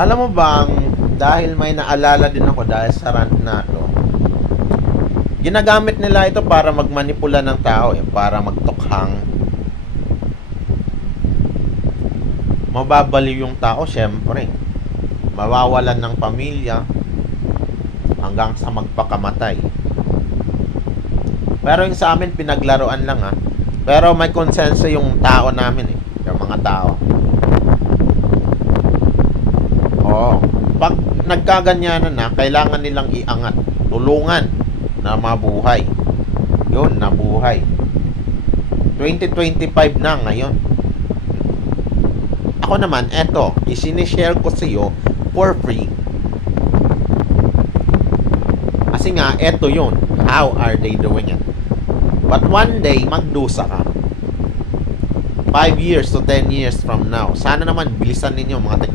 Alam mo bang, dahil may naalala din ako dahil sa rant na to, ginagamit nila ito para magmanipula ng tao para magtukhang. Mababaliw yung tao, syempre. Mawawalan ng pamilya hanggang sa magpakamatay. Pero yung sa amin, pinaglaruan lang Pero may konsenso yung tao namin yung mga tao. Oo. Pag nagkaganyanan na, kailangan nilang iangat. Tulungan na mabuhay. Yun, nabuhay. 2025 na ngayon. Ako naman, eto, isinishare ko sa iyo for free. Kasi nga, eto yun. How are they doing it? But one day, magdusa ka. 5 years to 10 years from now. Sana naman, bilisan ninyo mga technology.